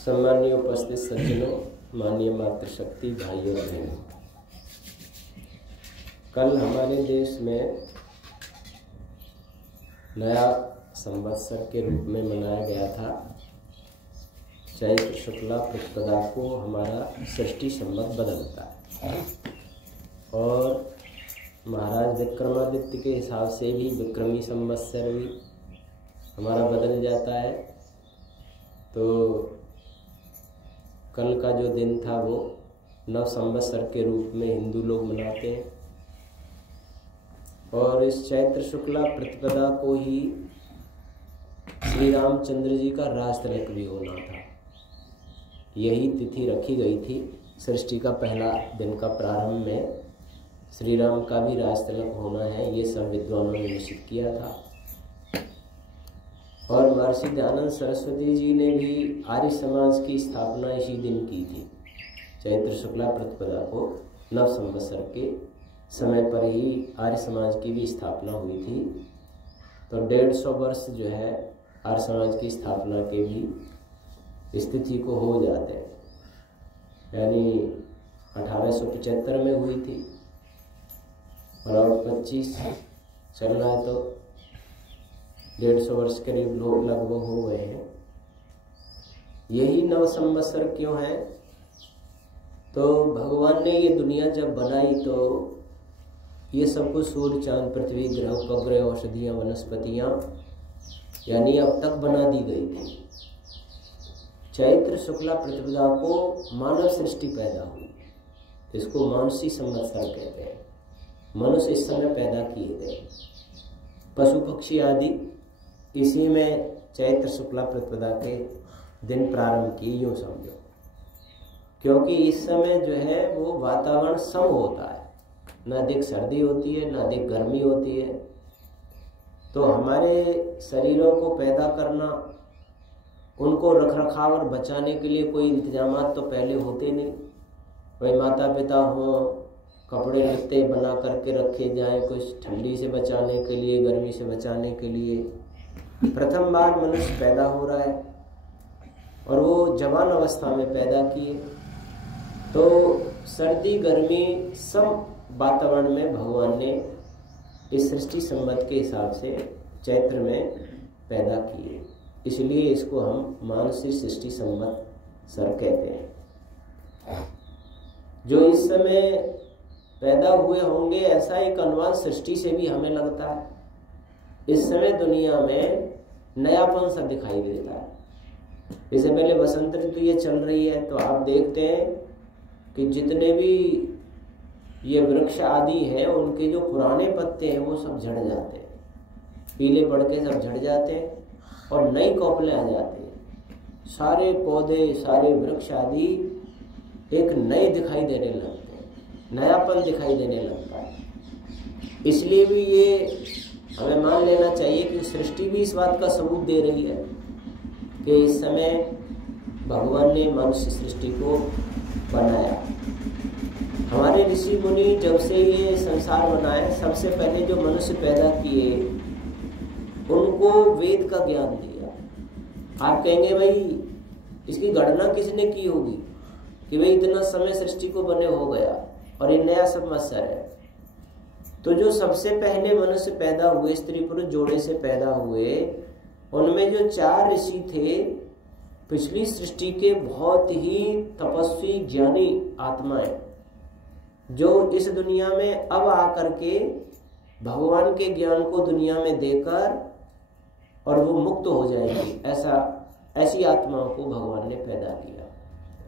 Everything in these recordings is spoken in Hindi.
सम्मानीय उपस्थित सज्जनों, माननीय मातृशक्ति भाइयों बहनों, कल हमारे देश में नया संवत्सर के रूप में मनाया गया था। चैत्र शुक्ला प्रतिपदा को हमारा सृष्टि संवत बदलता है और महाराज विक्रमादित्य के हिसाब से भी विक्रमी संवत्सर भी हमारा बदल जाता है। तो कल का जो दिन था वो नव संवत्सर के रूप में हिंदू लोग मनाते हैं और इस चैत्र शुक्ला प्रतिपदा को ही श्री रामचंद्र जी का राज तिलक भी होना था। यही तिथि रखी गई थी। सृष्टि का पहला दिन का प्रारंभ में श्री राम का भी राज तिलक होना है, ये सब विद्वानों ने निश्चित किया था। और महर्षि दयानंद सरस्वती जी ने भी आर्य समाज की स्थापना इसी दिन की थी। चैत्र शुक्ला प्रतिपदा को नव संवत्सर के समय पर ही आर्य समाज की भी स्थापना हुई थी। तो 150 वर्ष जो है आर्य समाज की स्थापना के भी स्थिति को हो जाते हैं, यानी 1875 में हुई थी और 25 चल रहा है तो 150 वर्ष करीब लोग लगभग हो गए हैं। यही नव संवत्सर क्यों है? तो भगवान ने ये दुनिया जब बनाई तो ये सब कुछ सूर्य चांद पृथ्वी ग्रह उपग्रह औषधियाँ वनस्पतियाँ यानी अब तक बना दी गई थी। चैत्र शुक्ला प्रतिपदा को मानव सृष्टि पैदा हुई, इसको मानसी संवत्सर कहते हैं। मनुष्य इस समय पैदा किए गए, पशु पक्षी आदि इसी में चैत्र शुक्ला प्रतिपदा के दिन प्रारंभ किए, यूँ समझो। क्योंकि इस समय जो है वो वातावरण सम होता है, ना अधिक सर्दी होती है ना अधिक गर्मी होती है। तो हमारे शरीरों को पैदा करना, उनको रख रखाव और बचाने के लिए कोई इंतजामात तो पहले होते नहीं। भाई माता पिता हों, कपड़े लत्ते बना करके रखे जाएं, कुछ ठंडी से बचाने के लिए, गर्मी से बचाने के लिए। प्रथम बार मनुष्य पैदा हो रहा है और वो जवान अवस्था में पैदा किए, तो सर्दी गर्मी सब वातावरण में भगवान ने इस सृष्टि संवत के हिसाब से चैत्र में पैदा किए। इसलिए इसको हम मानसी सृष्टि संवत सर कहते हैं। जो इस समय पैदा हुए होंगे ऐसा एक अनुमान सृष्टि से भी हमें लगता है। इस समय दुनिया में नयापन सा दिखाई देता है। इससे पहले बसंत ऋतु ये चल रही है तो आप देखते हैं कि जितने भी ये वृक्ष आदि हैं उनके जो पुराने पत्ते हैं वो सब झड़ जाते हैं, पीले पड़ के सब झड़ जाते हैं और नई कोपलें आ जाती हैं। सारे पौधे सारे वृक्ष आदि एक नए दिखाई देने लगते हैं, नयापन दिखाई देने लगता है। इसलिए भी ये हमें मान लेना चाहिए कि सृष्टि भी इस बात का सबूत दे रही है कि इस समय भगवान ने मनुष्य सृष्टि को बनाया। हमारे ऋषि मुनि जब से ये संसार बनाए, सबसे पहले जो मनुष्य पैदा किए उनको वेद का ज्ञान दिया। आप कहेंगे भाई इसकी गणना किसने की होगी कि भाई इतना समय सृष्टि को बने हो गया और ये नया संवत्सर है। तो जो सबसे पहले मनुष्य पैदा हुए, स्त्री पुरुष जोड़े से पैदा हुए, उनमें जो 4 ऋषि थे पिछली सृष्टि के बहुत ही तपस्वी ज्ञानी आत्माएं, जो इस दुनिया में अब आकर के भगवान के ज्ञान को दुनिया में देकर और वो मुक्त हो जाएंगी, ऐसी आत्माओं को भगवान ने पैदा किया।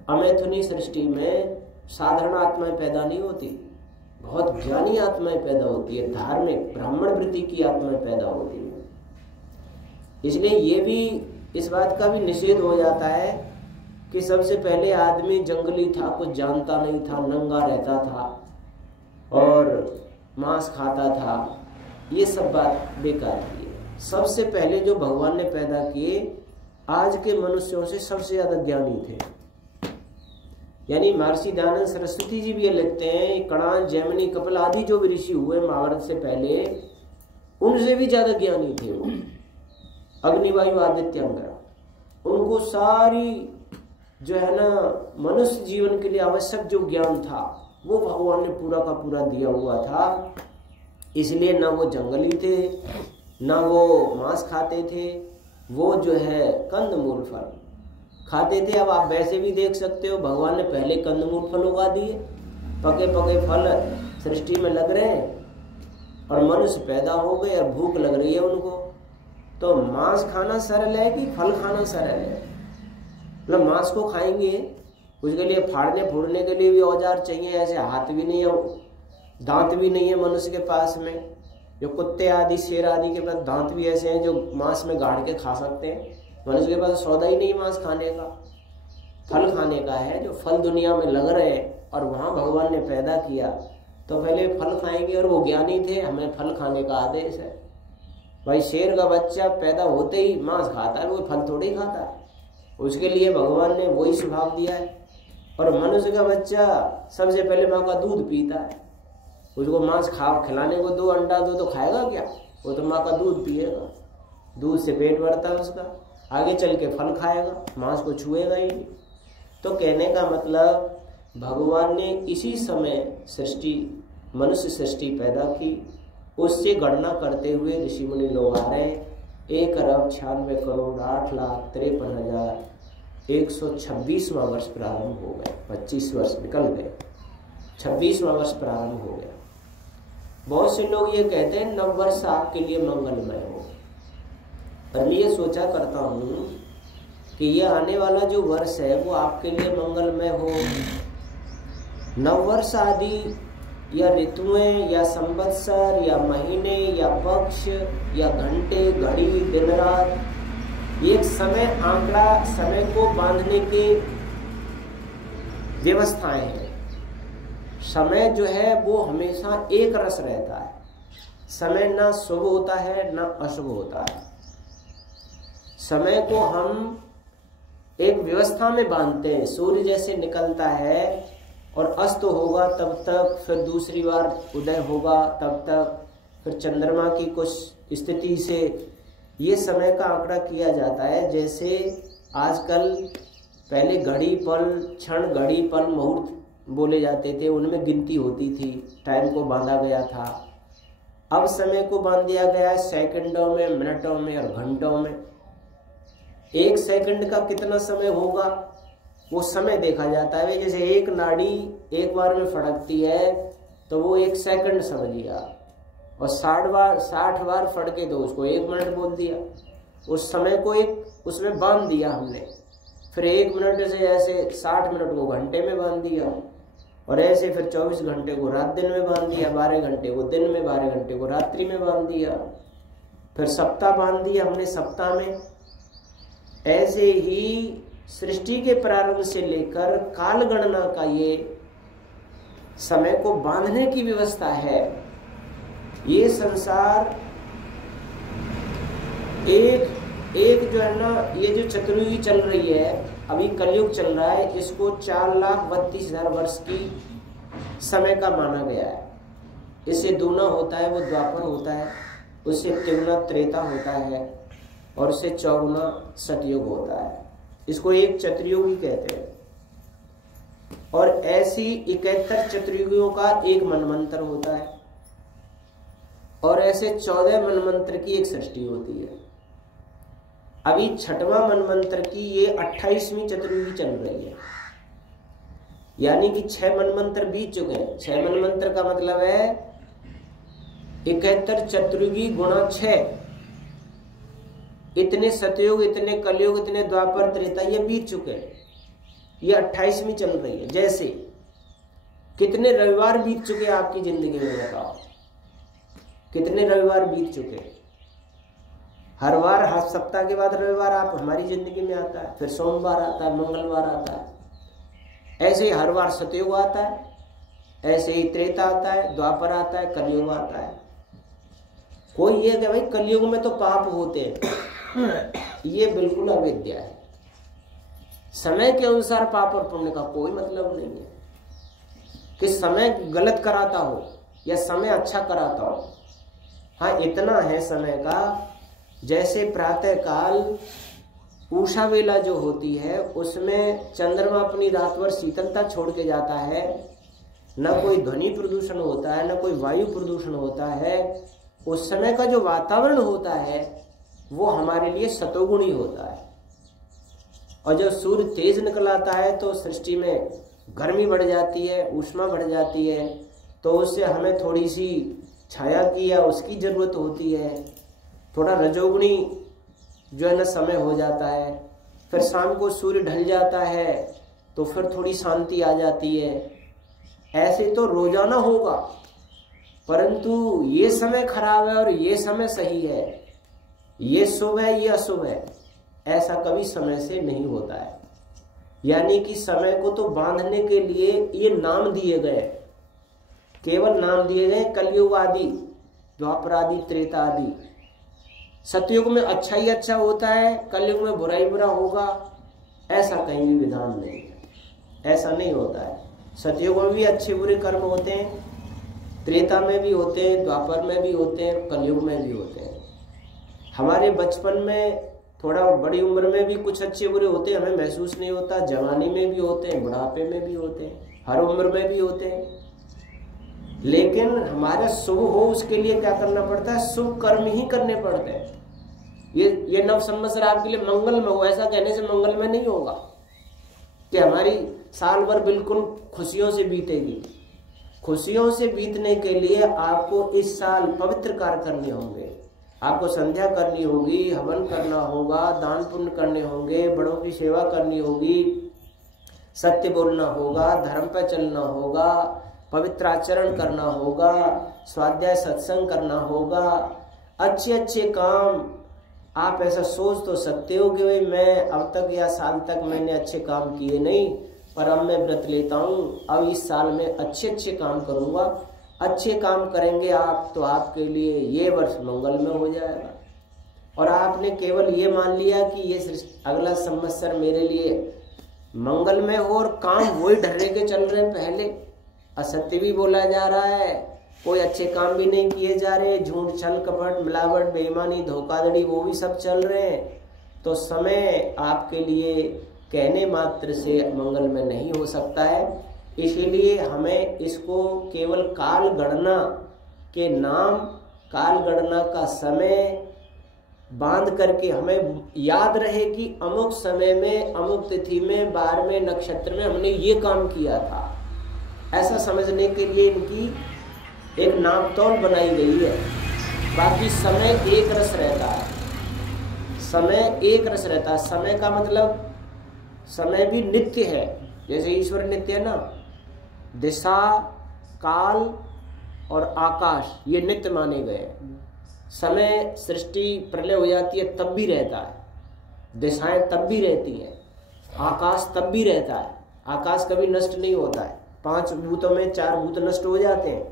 अमैथुनी सृष्टि में साधारण आत्माएं पैदा नहीं होती, बहुत ज्ञानी आत्माएं पैदा होती है, धार्मिक ब्राह्मण वृत्ति की आत्माएं पैदा होती है। इसलिए ये भी इस बात का भी निषेध हो जाता है कि सबसे पहले आदमी जंगली था, कुछ जानता नहीं था, नंगा रहता था और मांस खाता था। ये सब बात बेकार की है। सबसे पहले जो भगवान ने पैदा किए आज के मनुष्यों से सबसे ज्यादा ज्ञानी थे। यानी महर्षि दयानंद सरस्वती जी भी ये लिखते हैं, कणाद जैमिनी कपिल आदि जो भी ऋषि हुए महाभारत से पहले, उनसे भी ज्यादा ज्ञानी थे वो, अग्निवायु आदित्य अंगरा। उनको सारी जो है ना मनुष्य जीवन के लिए आवश्यक जो ज्ञान था वो भगवान ने पूरा का पूरा दिया हुआ था। इसलिए ना वो जंगली थे, ना वो मांस खाते थे, वो जो है कंदमूल फल खाते थे। अब आप वैसे भी देख सकते हो, भगवान ने पहले कंदमूल फल उगा दिए, पके पके फल सृष्टि में लग रहे हैं और मनुष्य पैदा हो गए और भूख लग रही है उनको। तो मांस खाना सरल है कि फल खाना सरल है? मतलब मांस को खाएंगे, उसके लिए फाड़ने फोड़ने के लिए भी औजार चाहिए, ऐसे हाथ भी नहीं है, दांत भी नहीं है मनुष्य के पास में। जो कुत्ते आदि शेर आदि के पास दांत भी ऐसे हैं जो मांस में गाड़ के खा सकते हैं, मनुष्य के पास सौदा ही नहीं मांस खाने का, फल खाने का है। जो फल दुनिया में लग रहे हैं और वहां भगवान ने पैदा किया, तो पहले फल खाएंगे। और वो ज्ञानी थे, हमें फल खाने का आदेश है। भाई शेर का बच्चा पैदा होते ही मांस खाता है, वो फल थोड़ी खाता है, उसके लिए भगवान ने वही स्वभाव दिया है। और मनुष्य का बच्चा सबसे पहले माँ का दूध पीता है, उसको मांस खिलाने को दो, अंडा दो तो खाएगा क्या? वो तो माँ का दूध पिएगा, दूध से पेट भरता है उसका, आगे चल के फल खाएगा, मांस को छुएगा ही नहीं। तो कहने का मतलब भगवान ने इसी समय सृष्टि, मनुष्य सृष्टि पैदा की। उससे गणना करते हुए ऋषि मुनि लोग आ रहे हैं, 1,96,08,53,126वां वर्ष प्रारंभ हो गए। 25 वर्ष निकल गए, 26वां वर्ष प्रारंभ हो गया। बहुत से लोग ये कहते हैं नव वर्ष आपके लिए मंगलमय हो, पर मैं ये सोचा करता हूँ कि ये आने वाला जो वर्ष है वो आपके लिए मंगलमय हो। नव वर्ष आदि या ऋतुएं या संवत्सर या महीने या पक्ष या घंटे घड़ी दिन रात, एक समय आंकड़ा, समय को बांधने के व्यवस्थाएं हैं। समय जो है वो हमेशा एक रस रहता है, समय ना शुभ होता है ना अशुभ होता है। समय को हम एक व्यवस्था में बांधते हैं, सूर्य जैसे निकलता है और अस्त होगा तब तक, फिर दूसरी बार उदय होगा तब तक, फिर चंद्रमा की कुछ स्थिति से ये समय का आंकड़ा किया जाता है। जैसे आजकल पहले घड़ी पल, क्षण घड़ी पल मुहूर्त बोले जाते थे, उनमें गिनती होती थी, टाइम को बांधा गया था। अब समय को बांध दिया गया है सेकंडों में, मिनटों में और घंटों में। 1 सेकंड का कितना समय होगा वो समय देखा जाता है। जैसे एक नाड़ी एक बार में फड़कती है तो वो 1 सेकंड समझ लिया, और 60 बार फड़के तो उसको 1 मिनट बोल दिया। उस समय को एक उसमें बांध दिया हमने। फिर 1 मिनट से ऐसे 60 मिनट को घंटे में बांध दिया, और ऐसे फिर 24 घंटे को रात दिन में बांध दिया, 12 घंटे को दिन में, 12 घंटे को रात्रि में बांध दिया। फिर सप्ताह बांध दिया हमने सप्ताह में। ऐसे ही सृष्टि के प्रारंभ से लेकर काल गणना का ये समय को बांधने की व्यवस्था है। ये संसार एक जो है ना, ये जो चतुर्युगी चल रही है, अभी कलयुग चल रहा है, इसको 4,32,000 वर्ष की समय का माना गया है। इससे दूना होता है वो द्वापर होता है, उससे तिगुना त्रेता होता है, और उससे चौगुना सतयुग होता है। इसको एक चतुर्युगी कहते हैं। और ऐसी 71 चतुर्युगियों का एक मनमंत्र होता है, और ऐसे 14 मनमंत्र की एक सृष्टि होती है। अभी 6वां मनमंत्र की ये 28वीं चतुर्युगी चल रही है, यानी कि 6 मनमंत्र बीत चुके हैं। 6 मनमंत्र का मतलब है 71 चतुर्युगी गुणा 6, इतने सतयुग, इतने कलयुग, इतने द्वापर त्रेता ये बीत चुके हैं। ये 28वीं चल रही है। जैसे कितने रविवार बीत चुके हैं आपकी जिंदगी में, बताओ कितने रविवार बीत चुके हैं? हर बार, हर सप्ताह के बाद रविवार आप हमारी जिंदगी में आता है, फिर सोमवार आता है, मंगलवार आता है। ऐसे ही हर बार सतयुग आता है, ऐसे ही त्रेता आता है, द्वापर आता है, कलयुग आता है। कोई ये कि भाई कलयुग में तो पाप होते हैं, ये बिल्कुल अविद्या है। समय के अनुसार पाप और पुण्य का कोई मतलब नहीं है कि समय गलत कराता हो या समय अच्छा कराता हो। हाँ, इतना है समय का, जैसे प्रातः काल उषा वेला जो होती है उसमें चंद्रमा अपनी रात भर शीतलता छोड़ के जाता है, न कोई ध्वनि प्रदूषण होता है, न कोई वायु प्रदूषण होता है। उस समय का जो वातावरण होता है वो हमारे लिए सतोगुणी होता है। और जब सूर्य तेज निकल आता है तो सृष्टि में गर्मी बढ़ जाती है, ऊष्मा बढ़ जाती है, तो उससे हमें थोड़ी सी छाया की या उसकी जरूरत होती है। थोड़ा रजोगुणी जो है ना समय हो जाता है। फिर शाम को सूर्य ढल जाता है तो फिर थोड़ी शांति आ जाती है। ऐसे तो रोजाना होगा, परंतु ये समय खराब है और ये समय सही है, ये शुभ है ये अशुभ है, ऐसा कभी समय से नहीं होता है। यानी कि समय को तो बांधने के लिए ये नाम दिए गए, केवल नाम दिए गए, कलयुग आदि, द्वापर आदि, त्रेता आदि। सतयुग में अच्छा ही अच्छा होता है, कलयुग में बुरा ही बुरा होगा, ऐसा कहीं भी विधान नहीं है। ऐसा नहीं होता है। सतयुग में भी अच्छे बुरे कर्म होते हैं, त्रेता में भी होते हैं, द्वापर में भी होते हैं, कलयुग में भी होते हैं। हमारे बचपन में, थोड़ा बड़ी उम्र में भी कुछ अच्छे बुरे होते हैं, हमें महसूस नहीं होता। जवानी में भी होते हैं, बुढ़ापे में भी होते हैं, हर उम्र में भी होते हैं। लेकिन हमारा शुभ हो उसके लिए क्या करना पड़ता है? शुभ कर्म ही करने पड़ते हैं। ये नव संवत्सर आपके लिए मंगलमय हो, ऐसा कहने से मंगलमय नहीं होगा कि हमारी साल भर बिल्कुल खुशियों से बीतेगी। खुशियों से बीतने के लिए आपको इस साल पवित्र कार्य करने होंगे। आपको संध्या करनी होगी, हवन करना होगा, दान पुण्य करने होंगे, बड़ों की सेवा करनी होगी, सत्य बोलना होगा, धर्म पर चलना होगा, पवित्र आचरण करना होगा, स्वाध्याय सत्संग करना होगा, अच्छे अच्छे काम। आप ऐसा सोच तो सकते हो कि भाई मैं अब तक या साल तक मैंने अच्छे काम किए नहीं, पर अब मैं व्रत लेता हूँ, अब इस साल में अच्छे अच्छे काम करूँगा। अच्छे काम करेंगे आप तो आपके लिए ये वर्ष मंगलमय हो जाएगा। और आपने केवल ये मान लिया कि ये अगला संवत्सर मेरे लिए मंगलमय हो और काम वही ढर्रे के चल रहे हैं। पहले असत्य भी बोला जा रहा है, कोई अच्छे काम भी नहीं किए जा रहे, झूठ छल कपट मिलावट बेईमानी धोखाधड़ी वो भी सब चल रहे हैं। तो समय आपके लिए कहने मात्र से मंगलमय नहीं हो सकता है। इसीलिए हमें इसको केवल काल गणना के नाम, काल गणना का समय बांध करके हमें याद रहे कि अमुक समय में, अमुक तिथि में, बार में, नक्षत्र में हमने ये काम किया था, ऐसा समझने के लिए इनकी एक नापतोल बनाई गई है। बाकी समय एक रस रहता है, समय एक रस रहता है। समय का मतलब समय भी नित्य है, जैसे ईश्वर नित्य है ना। दिशा, काल और आकाश ये नित्य माने गए हैं। समय सृष्टि प्रलय हो जाती है तब भी रहता है, दिशाएं तब भी रहती हैं, आकाश तब भी रहता है। आकाश कभी नष्ट नहीं होता है। 5 भूतों में 4 भूत नष्ट हो जाते हैं,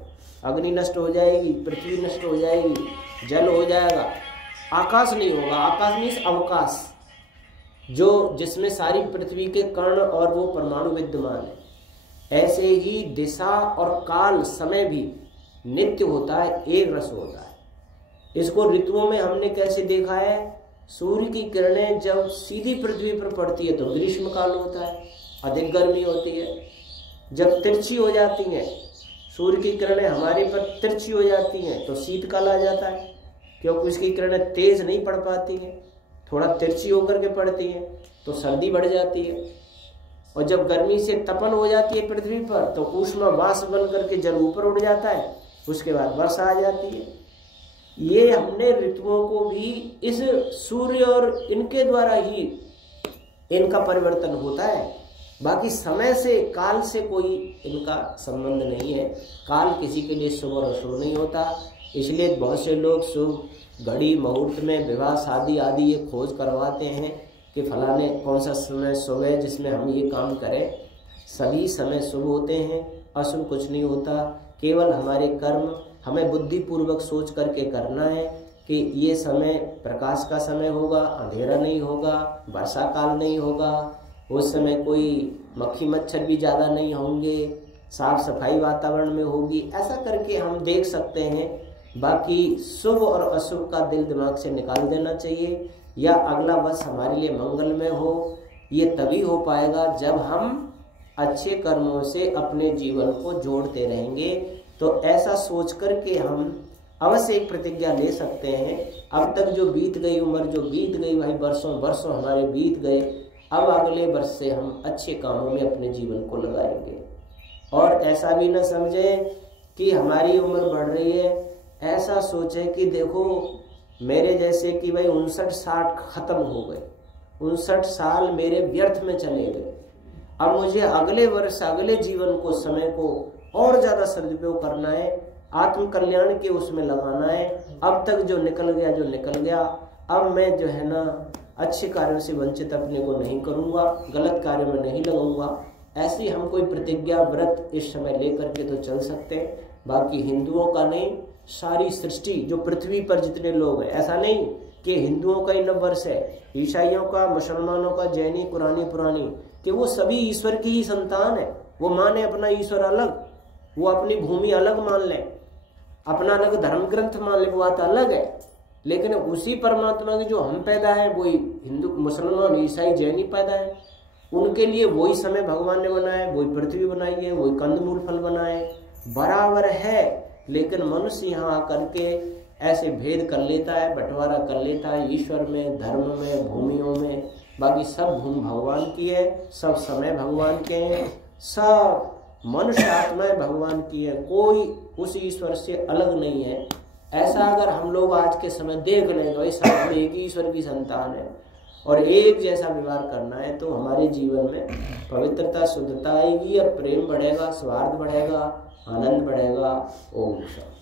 अग्नि नष्ट हो जाएगी, पृथ्वी नष्ट हो जाएगी, जल हो जाएगा, आकाश नहीं होगा। आकाश मीन्स अवकाश, जो जिसमें सारी पृथ्वी के कण और वो परमाणु विद्यमान है। ऐसे ही दिशा और काल, समय भी नित्य होता है, एक रस होता है। इसको ऋतुओं में हमने कैसे देखा है? सूर्य की किरणें जब सीधी पृथ्वी पर पड़ती है तो ग्रीष्म काल होता है, अधिक गर्मी होती है। जब तिरछी हो जाती हैं सूर्य की किरणें हमारे पर तिरछी हो जाती हैं तो शीतकाल आ जाता है, क्योंकि उसकी किरणें तेज नहीं पड़ पाती हैं, थोड़ा तिरछी होकर के पड़ती हैं तो सर्दी बढ़ जाती है। और जब गर्मी से तपन हो जाती है पृथ्वी पर तो ऊष्मा वाष्प बन करके जल ऊपर उड़ जाता है, उसके बाद वर्षा आ जाती है। ये हमने ऋतुओं को भी इस सूर्य और इनके द्वारा ही इनका परिवर्तन होता है। बाकी समय से, काल से कोई इनका संबंध नहीं है। काल किसी के लिए शुभ और अशुभ नहीं होता। इसलिए बहुत से लोग शुभ घड़ी मुहूर्त में विवाह शादी आदि ये खोज करवाते हैं कि फलाने कौन सा समय शुभ है जिसमें हम ये काम करें। सभी समय शुभ होते हैं, अशुभ कुछ नहीं होता। केवल हमारे कर्म हमें बुद्धिपूर्वक सोच करके करना है कि ये समय प्रकाश का समय होगा, अंधेरा नहीं होगा, वर्षा काल नहीं होगा, उस समय कोई मक्खी मच्छर भी ज़्यादा नहीं होंगे, साफ सफाई वातावरण में होगी। ऐसा करके हम देख सकते हैं बाकी शुभ और अशुभ का दिल दिमाग से निकाल देना चाहिए, या अगला वर्ष हमारे लिए मंगलमय हो, ये तभी हो पाएगा जब हम अच्छे कर्मों से अपने जीवन को जोड़ते रहेंगे। तो ऐसा सोच करके हम अवश्य एक प्रतिज्ञा ले सकते हैं। अब तक जो बीत गई उम्र, जो बीत गई भाई, वर्षों वर्षों हमारे बीत गए, अब अगले वर्ष से हम अच्छे कामों में अपने जीवन को लगाएंगे। और ऐसा भी न समझें कि हमारी उम्र बढ़ रही है, ऐसा सोचें कि देखो मेरे जैसे कि भाई 59-60 खत्म हो गए, 59 साल मेरे व्यर्थ में चले गए, अब मुझे अगले वर्ष अगले जीवन को, समय को और ज़्यादा सदुपयोग करना है, आत्म कल्याण के उसमें लगाना है। अब तक जो निकल गया जो निकल गया, अब मैं जो है ना अच्छे कार्यों से वंचित अपने को नहीं करूँगा, गलत कार्यों में नहीं लगाऊंगा। ऐसी हम कोई प्रतिज्ञा व्रत इस समय लेकर के तो चल सकते हैं। बाकी हिंदुओं का नहीं, सारी सृष्टि जो पृथ्वी पर जितने लोग हैं, ऐसा नहीं कि हिंदुओं का ही नववर्ष है, ईसाइयों का, मुसलमानों का, जैनी, कुरानी, पुरानी, कि वो सभी ईश्वर की ही संतान है। वो माने अपना ईश्वर अलग, वो अपनी भूमि अलग मान लें, अपना अलग धर्म ग्रंथ मान ले, वो बात अलग है, लेकिन उसी परमात्मा के जो हम पैदा है, वही हिंदू, मुसलमान, ईसाई, जैनी पैदा है, उनके लिए वही समय भगवान ने बनाया, वही पृथ्वी बनाई है, वही कंदमूल फल बनाए, बराबर है। लेकिन मनुष्य यहाँ आकर के ऐसे भेद कर लेता है, बंटवारा कर लेता है ईश्वर में, धर्म में, भूमियों में। बाकी सब भूमि भगवान की है, सब समय भगवान के हैं, सब मनुष्य आत्माएं भगवान की है, कोई उस ईश्वर से अलग नहीं है। ऐसा अगर हम लोग आज के समय देख लें तो इस हम एक ही ईश्वर की संतान है और एक जैसा व्यवहार करना है, तो हमारे जीवन में पवित्रता, शुद्धता आएगी और प्रेम बढ़ेगा, स्वार्थ बढ़ेगा, आनंद बढ़ेगा। ओम शांति।